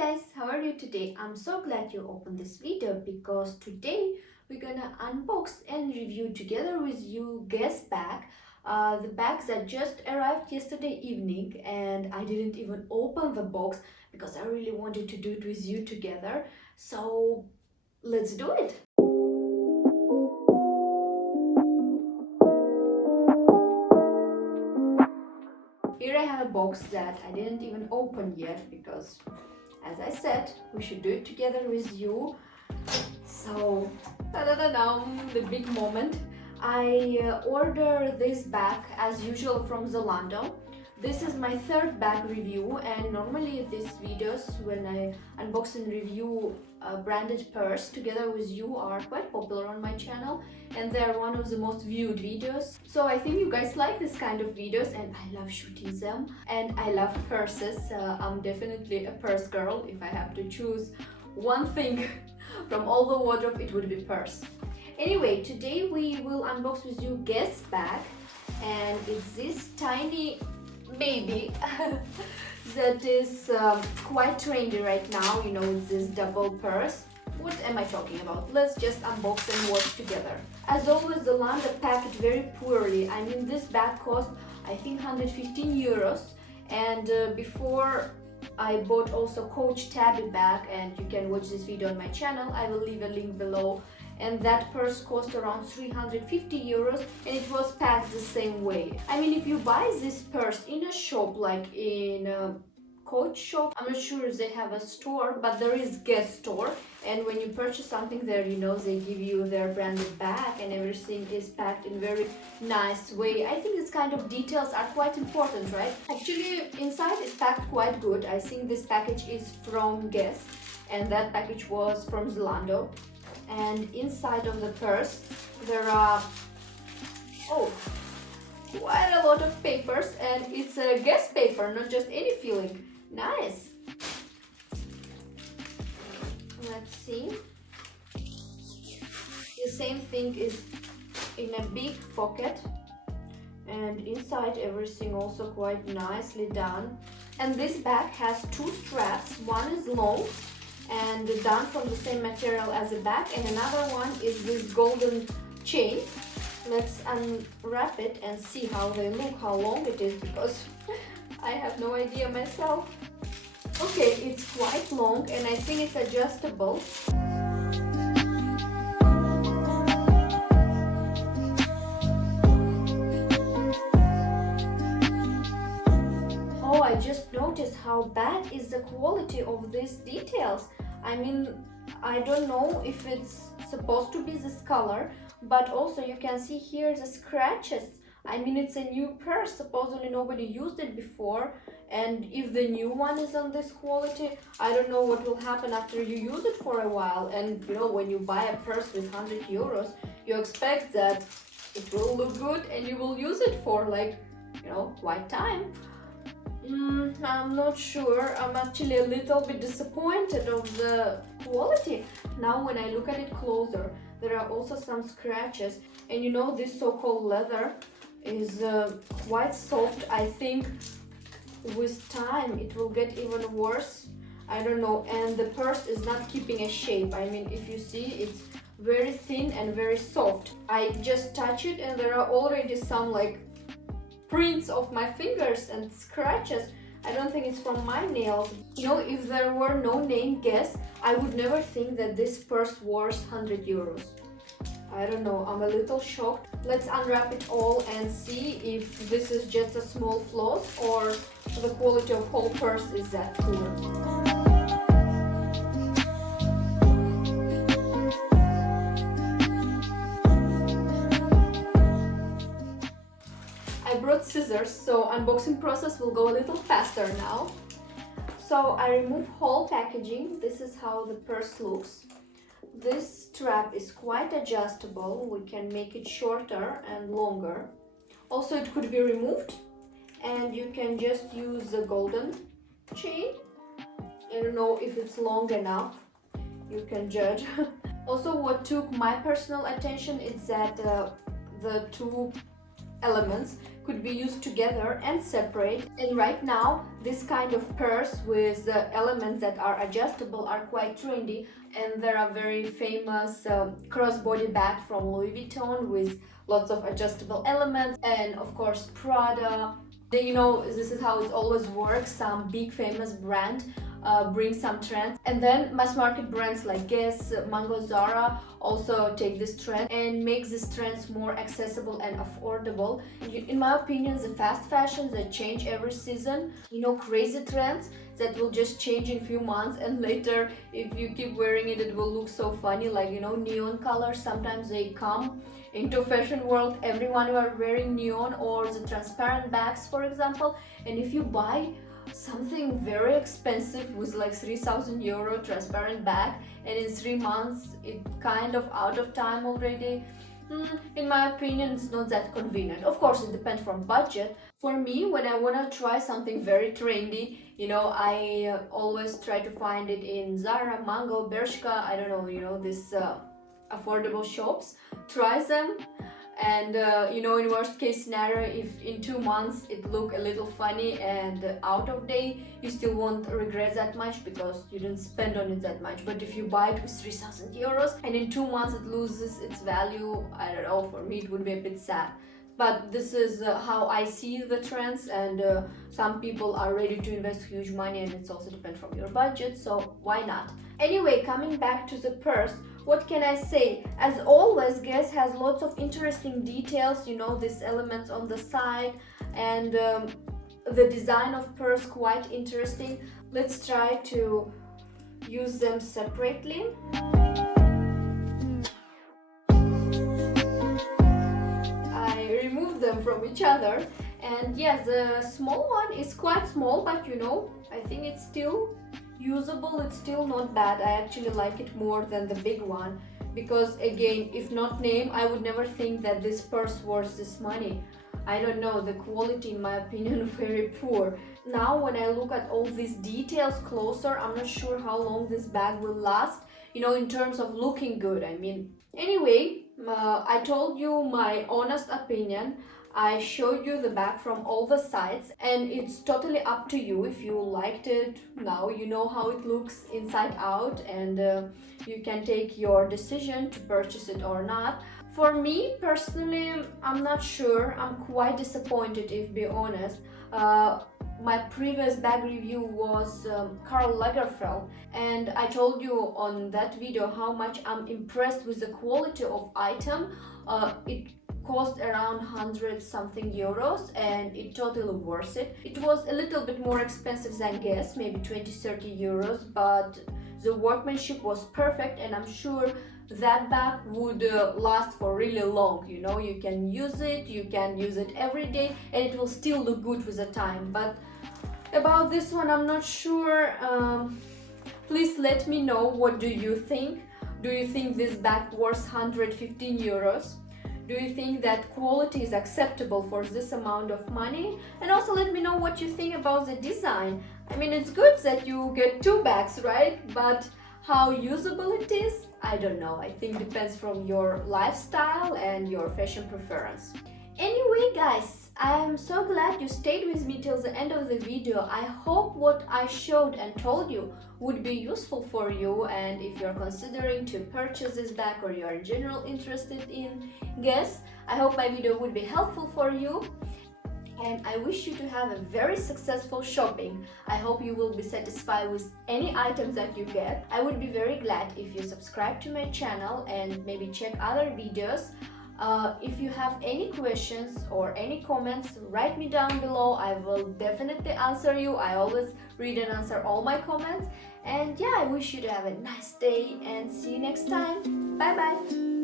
guys, how are you today? I'm so glad you opened this video because today we're gonna unbox and review together with you Guess bag. The bags that just arrived yesterday evening and I didn't even open the box because I really wanted to do it with you together. So let's do it. Here I have a box that I didn't even open yet because, as I said, we should do it together with you. So, the big moment. I ordered this bag as usual from Zalando. This is my third bag review, and normally these videos when I unbox and review a branded purse together with you are quite popular on my channel, and they are one of the most viewed videos. So I think you guys like this kind of videos and I love shooting them, and I love purses. I'm definitely a purse girl. If I have to choose one thing from all the wardrobe, it would be purse. Anyway, today we will unbox with you Guess bag, and it's this tiny baby that is quite trendy right now. You know, it's this double purse. What am I talking about? Let's just unbox and watch together. As always, Zalando packed it very poorly. I mean, this bag cost I think 115 euros, and before I bought also Coach tabby bag, and you can watch this video on my channel. I will leave a link below, and that purse cost around 350 euros and it was packed the same way. I mean, if you buy this purse in a shop like in a Coach shop, I'm not sure if they have a store, but there is Guess store, and when you purchase something there, you know, they give you their branded bag and everything is packed in very nice way. I think this kind of details are quite important, right? Actually, inside is packed quite good. I think this package is from Guess and that package was from Zalando. And inside of the purse there are quite a lot of papers, and it's a Guess paper, not just any filling. Nice. Let's see. The same thing is in a big pocket, and inside everything also quite nicely done. And this bag has two straps. One is long and done from the same material as the bag, and another one is this golden chain. Let's unwrap it and see how they look, how long it is, because I have no idea myself. Okay, it's quite long and I think it's adjustable. Oh, I just noticed how bad is the quality of these details. I mean, I don't know if it's supposed to be this color, but also you can see here the scratches. I mean, it's a new purse, supposedly nobody used it before, and if the new one is on this quality, I don't know what will happen after you use it for a while. And you know, when you buy a purse with 100 euros, you expect that it will look good and you will use it for, like, you know, quite time. I'm not sure. I'm actually a little bit disappointed of the quality. Now when I look at it closer, there are also some scratches, and you know, this so-called leather is quite soft. I think with time it will get even worse. I don't know. And the purse is not keeping a shape. I mean, if you see, it's very thin and very soft. I just touch it and there are already some like prints of my fingers and scratches. I don't think it's from my nails. You know, if there were no name Guess, I would never think that this purse worth 100 euros. I don't know, I'm a little shocked. Let's unwrap it all and see if this is just a small flaws or the quality of whole purse is that poor. I brought scissors, so unboxing process will go a little faster now. So I remove whole packaging. This is how the purse looks. This strap is quite adjustable. We can make it shorter and longer. Also, it could be removed and you can just use the golden chain. I don't know if it's long enough. You can judge. Also, what took my personal attention is that the two elements could be used together and separate, and right now this kind of purse with elements that are adjustable are quite trendy, and there are very famous crossbody bag from Louis Vuitton with lots of adjustable elements, and of course Prada. You know, this is how it always works. Some big famous brand bring some trends, and then mass market brands like Guess, Mango, Zara also take this trend and makes these trends more accessible and affordable. In my opinion, the fast fashions that change every season, you know, crazy trends that will just change in few months, and later if you keep wearing it, it will look so funny, like, you know, neon colors. Sometimes they come into fashion world, everyone are wearing neon, or the transparent bags, for example. And if you buy something very expensive with like 3,000 euro transparent bag, and in 3 months it kind of out of time already, in my opinion it's not that convenient. Of course it depends from budget. For me, when I want to try something very trendy, you know, I always try to find it in Zara, Mango, Bershka, I don't know, you know, this affordable shops, try them. And you know, in worst case scenario, if in 2 months it look a little funny and out of date, you still won't regret that much because you didn't spend on it that much. But if you buy it with 3,000 euros and in 2 months it loses its value, I don't know, for me it would be a bit sad. But this is how I see the trends, and some people are ready to invest huge money, and it's also depends from your budget, so why not? Anyway, coming back to the purse, what can I say? As always, Guess has lots of interesting details, you know, these elements on the side, and the design of purse quite interesting. Let's try to use them separately. Remove them from each other, and yes, the small one is quite small, but you know, I think it's still usable, it's still not bad. I actually like it more than the big one, because again, if not name, I would never think that this purse worth this money. I don't know, the quality in my opinion very poor. Now when I look at all these details closer, I'm not sure how long this bag will last, you know, in terms of looking good, I mean. Anyway, I told you my honest opinion. I showed you the bag from all the sides, and it's totally up to you if you liked it. Now you know how it looks inside out, and you can take your decision to purchase it or not. For me personally, I'm not sure. I'm quite disappointed, if be honest. My previous bag review was Karl Lagerfeld, and I told you on that video how much I'm impressed with the quality of item. It cost around 100 something euros, and it totally worth it. It was a little bit more expensive than Guess, maybe 20-30 euros, but the workmanship was perfect, and I'm sure that bag would last for really long. You know, you can use it every day, and it will still look good with the time. But about this one, I'm not sure. Please let me know, what do you think? Do you think this bag worth 115 euros? Do you think that quality is acceptable for this amount of money? And also let me know what you think about the design. I mean, it's good that you get 2 bags, right? But how usable it is, I don't know. I think depends from your lifestyle and your fashion preference. Anyway guys, I am so glad you stayed with me till the end of the video. I hope what I showed and told you would be useful for you, and if you're considering to purchase this bag or you're in general interested in Guess, I hope my video would be helpful for you. And I wish you to have a very successful shopping. I hope you will be satisfied with any items that you get. I would be very glad if you subscribe to my channel and maybe check other videos. If you have any questions or any comments, write me down below. I will definitely answer you. I always read and answer all my comments. And yeah, I wish you to have a nice day, and see you next time. Bye bye.